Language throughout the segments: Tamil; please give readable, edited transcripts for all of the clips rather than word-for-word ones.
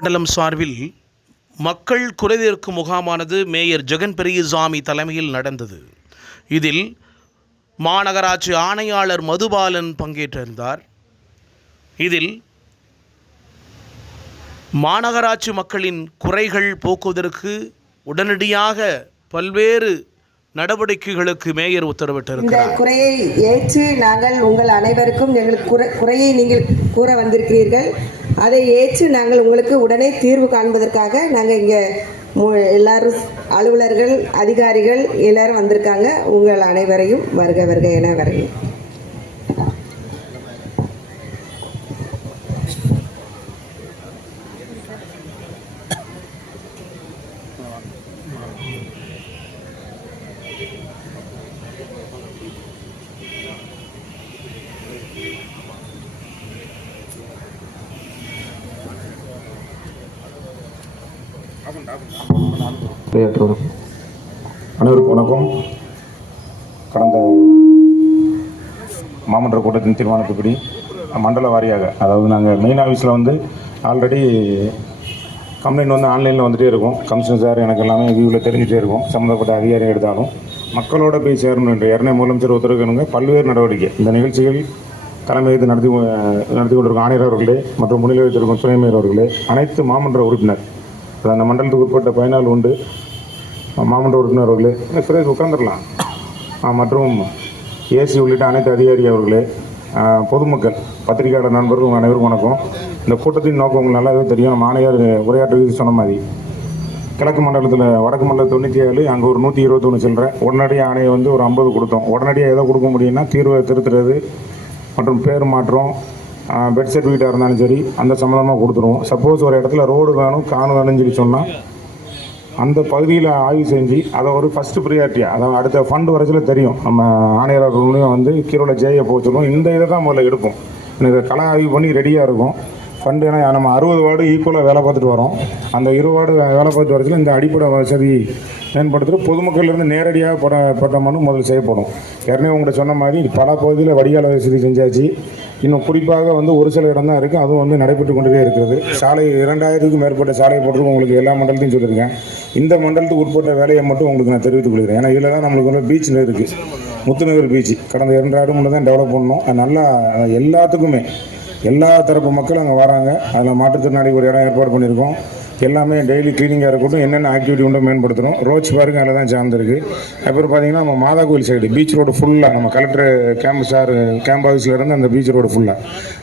மண்டலம் சார்பில் மக்கள் குறைதீர்க்கும் முகாமானது மேயர் ஜெகன் பெரியசாமி தலைமையில் நடந்தது. இதில் மாநகராட்சி ஆணையாளர் மதுபாலன் பங்கேற்றிருந்தார். இதில் மாநகராட்சி மக்களின் குறைகள் போக்குவதற்கு உடனடியாக பல்வேறு நடவடிக்கைகளுக்கு மேயர் உத்தரவிட்டிருக்கிறார். இந்த குறையை ஏற்று நாங்கள் உங்கள் அனைவருக்கும் எங்களுக்கு குறையை நீங்கள் கூற வந்திருக்கிறீர்கள். அதை ஏற்று நாங்கள் உங்களுக்கு உடனே தீர்வு காண்பதற்காக நாங்கள் இங்கே எல்லாரும் அலுவலர்கள் அதிகாரிகள் எல்லாரும் வந்திருக்காங்க. உங்கள் அனைவரையும் வருக வருக என வரவேன். அனைவருக்கும் வணக்கம். கடந்த மாமன்ற கூட்டத்தின் தீர்மானத்துப்படி மண்டல வாரியாக, அதாவது நாங்கள் மெயின் ஆஃபீஸில் ஆல்ரெடி கம்ப்ளைண்ட் ஆன்லைனில் வந்துகிட்டே இருக்கும். கமிஷனர் சார் எனக்கு எல்லாமே வியூவில் தெரிஞ்சுட்டே இருக்கும். சம்மந்தப்பட்ட அதிகாரி எடுத்தாலும் மக்களோட போய் சேரணும் என்று ஏற்கனவே முதலமைச்சர் உத்தரவுங்க பல்வேறு நடவடிக்கை இந்த நிகழ்ச்சிகள் தலைமையேற்று நடத்தி கொண்டிருக்கும் ஆணையர் அவர்களே மற்றும் முன்னிலை வைத்திருக்கும் துணை மேயர் அவர்களே, அனைத்து மாமன்ற உறுப்பினர், அந்த மண்டலத்துக்கு உட்பட்ட பயனாளி உண்டு மாமன்ற உறுப்பினர் அவர்களே, சுரேஷ் உட்காந்துடலாம், மற்றும் ஏசி உள்ளிட்ட அனைத்து அதிகாரி அவர்களே, பொதுமக்கள், பத்திரிகையாளர் நண்பர்கள் அனைவருக்கும் வணக்கம். இந்த கூட்டத்தின் நோக்கம் உங்களுக்கு நல்லாவே தெரியும். நம்ம ஆணையர் உரையாற்று சொன்ன மாதிரி கிழக்கு மண்டலத்தில் வடக்கு மண்டலம் 97, அங்கே ஒரு 121 சில்லற உடனடியாக ஆணையை ஒரு 50 கொடுத்தோம். உடனடியாக எதை கொடுக்க முடியும்னா தீர்வை திருத்துறது மற்றும் பேர் மாற்றம், பெட் சர்டிஃபிகேட்டாக இருந்தாலும் சரி அந்த சம்மந்தமாக கொடுத்துருவோம். சப்போஸ் ஒரு இடத்துல ரோடு வேணும் காணு வேணும்னு சொல்லி சொன்னால் அந்த பகுதியில் ஆய்வு செஞ்சு அதை ஒரு ஃபஸ்ட்டு ப்ரியாரிட்டியாக, அதாவது அடுத்த ஃபண்டு வரச்சில் தெரியும் நம்ம ஆணையர் அவர்களையும் கீரோட ஜேயை போச்சுருவோம். இந்த இதை தான் முதல்ல எடுப்போம். எனக்கு கள ஆய்வு பண்ணி ரெடியாக இருக்கும் ஃபண்டு. ஏன்னா நம்ம 60 வார்டு ஈக்குவலாக வேலை பார்த்துட்டு வரோம். அந்த 20 வார்டு வேலை பார்த்துட்டு வரச்சில் இந்த அடிப்படை வசதி மேம்படுத்துகிற பொதுமக்கள்லேருந்து நேரடியாக பட்ட மனு முதல் செய்யப்படும். ஏற்கனவே உங்கள்கிட்ட சொன்ன மாதிரி பல பகுதியில் வடிகால வசதி செஞ்சாச்சு. இன்னும் குறிப்பாக ஒரு சில இடம் தான் இருக்குது, அதுவும் நடைபெற்று கொண்டே இருக்கிறது. சாலை 2000க்கும் மேற்பட்ட சாலை போட்டிருக்கும். உங்களுக்கு எல்லா மண்டலத்தையும் சொல்லியிருக்கேன். இந்த மண்டலத்துக்கு உட்பட்ட வேலையை மட்டும் உங்களுக்கு நான் தெரிவித்துக் கொள்கிறேன். ஏன்னா இதில் தான் நம்மளுக்கு பீச் இருக்குது, முத்துநகர் பீச் கடந்த 2 ஆண்டு முன்னே தான் டெவலப் பண்ணணும். நல்லா எல்லாத்துக்குமே எல்லா தரப்பு மக்களும் அங்கே வராங்க. அதில் மாற்றுத்திறனாளி ஒரு இடம் ஏற்பாடு பண்ணியிருக்கோம். எல்லாமே டெய்லி கிளீனிங்காக இருக்கட்டும், என்னென்ன ஆக்டிவிட்டி உண்டோ மேம்படுத்தணும். ரோட்ஸ் பாருங்க அதில் தான் சார்ந்திருக்கு. அப்புறம் பார்த்தீங்கன்னா நம்ம மாதா கோயில் சைடு பீச் ரோடு ஃபுல்லாக நம்ம கலெக்டர் கேம்ப் ஆஃபீஸ்லேருந்து அந்த பீச் ரோடு ஃபுல்லாக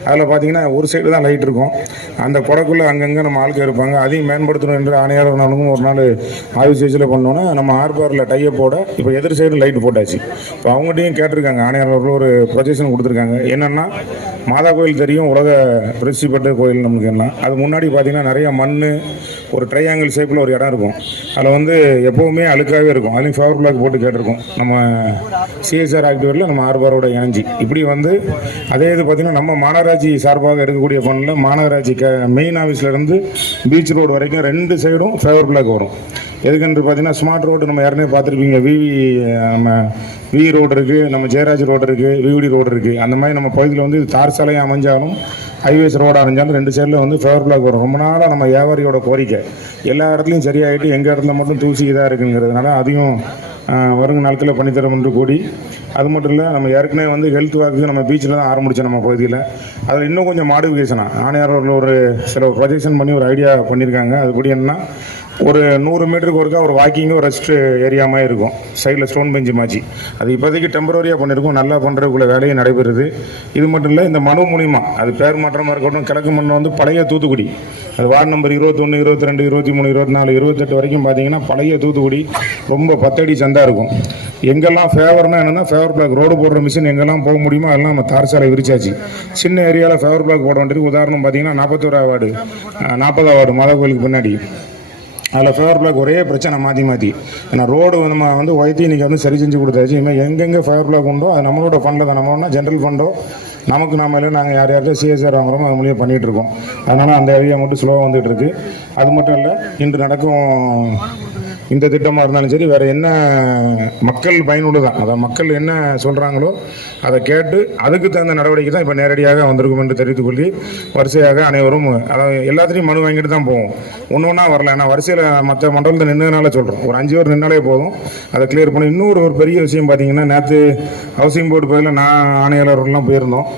அதில் பார்த்தீங்கன்னா ஒரு சைடு தான் லைட் இருக்கும். அந்த புறக்குள்ளே அங்கங்கே நம்ம ஆளுக்கு இருப்பாங்க. அதையும் மேம்படுத்தணும் என்று ஆணையாளர் ஒரு நாள் ஆய்வு ஸ்டேஜில் பண்ணோன்னா நம்ம ஆர்பாரில் டையப்போட இப்போ எதிர் சைடு லைட் போட்டாச்சு. இப்போ அவங்ககிட்டையும் கேட்டிருக்காங்க, ஆணையாளர்கள் ஒரு ப்ரொஜெக்ஷன் கொடுத்துருக்காங்க. என்னென்னா மாதா கோயில் தெரியும், உலக பிரசித்தி பெற்ற கோயில் நமக்கு என்ன. அது முன்னாடி பார்த்தீங்கன்னா நிறைய மண், ஒரு ட்ரையாங்கிள் ஷேப்பில் ஒரு இடம் இருக்கும். அதில் எப்போவுமே அழுக்காகவே இருக்கும். அதுலேயும் ஃபேவர் பிளாக் போட்டு கேட்டிருக்கோம். நம்ம சிஎஸ்ஆர் ஆக்டிவிட்டியில் நம்ம ஆர்பாரோட இணைஞ்சி இப்படி அதே இது பார்த்திங்கன்னா நம்ம மாநகராட்சி சார்பாக எடுக்கக்கூடிய ஃபண்டில் மாநகராட்சி மெயின் ஆஃபீஸ்லேருந்து பீச் ரோடு வரைக்கும் 2 சைடும் ஃபேவர் பிளாக் வரும். எதுக்குன்னு பார்த்தீங்கன்னா ஸ்மார்ட் ரோடு நம்ம யாருனே பார்த்துருப்பீங்க. நம்ம வி ரோடு இருக்குது, நம்ம ஜெயராஜ் ரோடு இருக்குது, விவிடி ரோடு இருக்குது. அந்த மாதிரி நம்ம பகுதியில் தார் சாலையை அமைஞ்சாலும் ஹைவேஸ் ரோடாக அமைஞ்சாலும் 2 சைடில் ஃபேவர் பிளாக் வரும். ரொம்ப நாளாக நம்ம வியாபாரியோட கோரிக்கை எல்லா இடத்துலையும் சரியாகிட்டு எங்கள் இடத்துல மட்டும் தூசி இதாக இருக்குங்கிறதுனால அதையும் வரும் நாட்களில் பண்ணித்தரோம் என்று கூடி, அது மட்டும் இல்லை நம்ம ஏற்கனவே ஹெல்த் வாக்கு நம்ம பீச்சில் தான் ஆரம்பித்தோம் நம்ம பகுதியில். அதில் இன்னும் கொஞ்சம் மாடிஃபிகேஷனாக ஆணையார் ஒரு சில ப்ரொஜெக்ஷன் பண்ணி ஒரு ஐடியா பண்ணியிருக்காங்க. அதுபடி என்னன்னா ஒரு 100 மீட்டருக்கு ஒருக்கா ஒரு வாக்கிங்கு ஒரு ரெஸ்ட் ஏரியா மாதிரி இருக்கும். சைடில் ஸ்டோன் பெஞ்சு மாச்சி அது இப்போதைக்கு டெம்பரரியாக பண்ணியிருக்கோம். நல்லா பண்ணுறதுக்குள்ள வேலையும் நடைபெறுது. இது மட்டும் இல்லை, இந்த மனு மூலிமா அது பேர் மாற்றமாக இருக்கட்டும். கிழக்கு மண் பழைய தூத்துக்குடி, அது வார்டு நம்பர் 21, 22, 23, 24, 28 வரைக்கும் பார்த்தீங்கன்னா பழைய தூத்துக்குடி ரொம்ப 10 அடி சந்தா இருக்கும். எங்கெல்லாம் ஃபேவர்னா என்னென்னா ஃபேவர் பிளாக் ரோடு போடுற மிஷின் எங்கெல்லாம் போக முடியுமோ அதெல்லாம் நம்ம தார் சாலை விரிச்சாச்சு. சின்ன ஏரியாவில் ஃபேவர் பிளாக் போட வேண்டியது. உதாரணம் பார்த்தீங்கன்னா 41 வார்டு 40 வார்டு மாதா கோயிலுக்கு பின்னாடி அதில் ஃபேவர் பிளாக் ஒரே பிரச்சனை மாற்றி ஏன்னா ரோடு நம்ம ஒய்த்தி இன்றைக்கி சரி செஞ்சு கொடுத்தாச்சு. இனிமேல் எங்கெங்கே ஃபேவர் பிளாக் உண்டோ அது நம்மளோட ஃபண்டில் தான், நம்ம ஜென்ரல் ஃபண்டோ நமக்கு நாம இல்லை, நாங்கள் யார் யார்கிட்ட சிஎஸ்ஆர் வாங்குறோமோ அது மூலியம் பண்ணிகிட்ருக்கோம். அதனால் அந்த ஏரியா மட்டும் ஸ்லோவாக வந்துகிட்டு இருக்குது. அது மட்டும் இல்லை, இன்று நடக்கும் இந்த திட்டமாக இருந்தாலும் சரி, வேறு என்ன மக்கள் பயனுள்ளதான், அதாவது மக்கள் என்ன சொல்கிறாங்களோ அதை கேட்டு அதுக்கு தகுந்த நடவடிக்கை தான் இப்போ நேரடியாக வந்திருக்கும் என்று தெரிவித்துக் கொள்ளி, வரிசையாக அனைவரும் அதாவது எல்லாத்துலேயும் மனு வாங்கிட்டு தான் போவோம். ஒன்று ஒன்றா வரல. ஏன்னா வரிசையில் மற்ற மண்டலத்தில் நின்றதுனால சொல்கிறோம். ஒரு 5 பேர் நின்னாலே போதும், அதை கிளியர் பண்ணி. இன்னொரு பெரிய விஷயம் பார்த்தீங்கன்னா, நேற்று ஹவுசிங் போர்டு பகுதியில் நான் ஆணையாளர்கள்லாம் போயிருந்தோம்.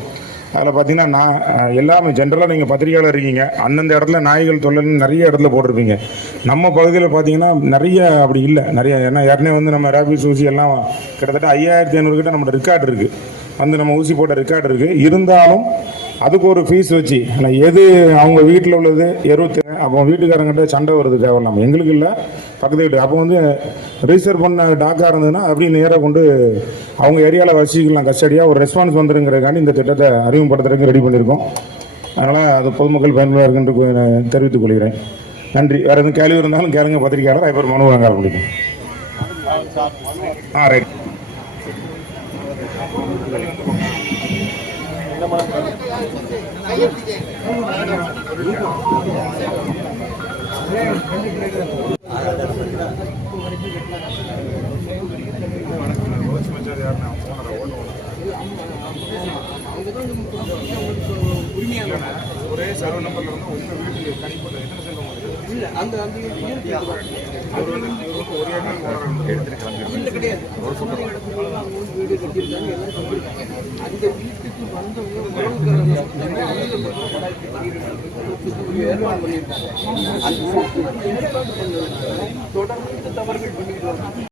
அதில் பார்த்தீங்கன்னா நான் எல்லாமே ஜென்ரலாக நீங்கள் பத்திரிகையாளர் இருக்கீங்க, அந்தந்த இடத்துல நாய்கள் தொல்லைன்னு நிறைய இடத்துல போட்டிருப்பீங்க. நம்ம பகுதியில் பார்த்தீங்கன்னா நிறைய அப்படி இல்லை. நிறைய ஏன்னா ஏற்கனவே வந்து நம்ம ரேபிஸ் ஊசி எல்லாம் கிட்டத்தட்ட 5500 கிட்ட நம்மளோட ரெக்கார்டு இருக்குது, வந்து நம்ம ஊசி போட்ட ரெக்கார்டு இருக்குது. இருந்தாலும் அதுக்கு ஒரு ஃபீஸ் வச்சு, ஆனால் எது அவங்க வீட்டில் உள்ளது அப்போ வீட்டுக்காரங்கிட்ட சண்டை வருது தேவையில்லாமல், எங்களுக்கு இல்லை பக்கத்து வீட்டு. அப்போ வந்து ரிஜிஸ்டர் பண்ண டாக்காக இருந்ததுன்னா அப்படி நேராக கொண்டு அவங்க ஏரியாவில் வசிக்கலாம் கஸ்டடியாக. ஒரு ரெஸ்பான்ஸ் வந்துருங்கிறதுக்காண்டி இந்த திட்டத்தை அறிமுகப்படுத்துறதுக்கு ரெடி பண்ணியிருக்கோம். அதனால் அது பொதுமக்கள் பயனுள்ளதாக இருக்குன்னு தெரிவித்துக் கொள்கிறேன். நன்றி. வேறு எதுவும் கேள்வி இருந்தாலும் கேளுங்க பத்திரிகையாளர். இப்போ மனு வாங்க முடியும். ரைட். ஒரே சர்வ நம்பர்ல வந்து உங்க வீட்டுக்கு தனிப்பட்ட எத்தனை செல்வம் இல்லை அந்த ஒரு கிடையாது. வீடு கட்டியிருக்காங்க, எல்லாம் சொல்லியிருக்காங்க. அந்த வீட்டுக்கு வந்தவங்க ஏற்பாடு பண்ணியிருக்காங்க. அந்த தொடர்ந்து தவறுகள் பண்ணிட்டு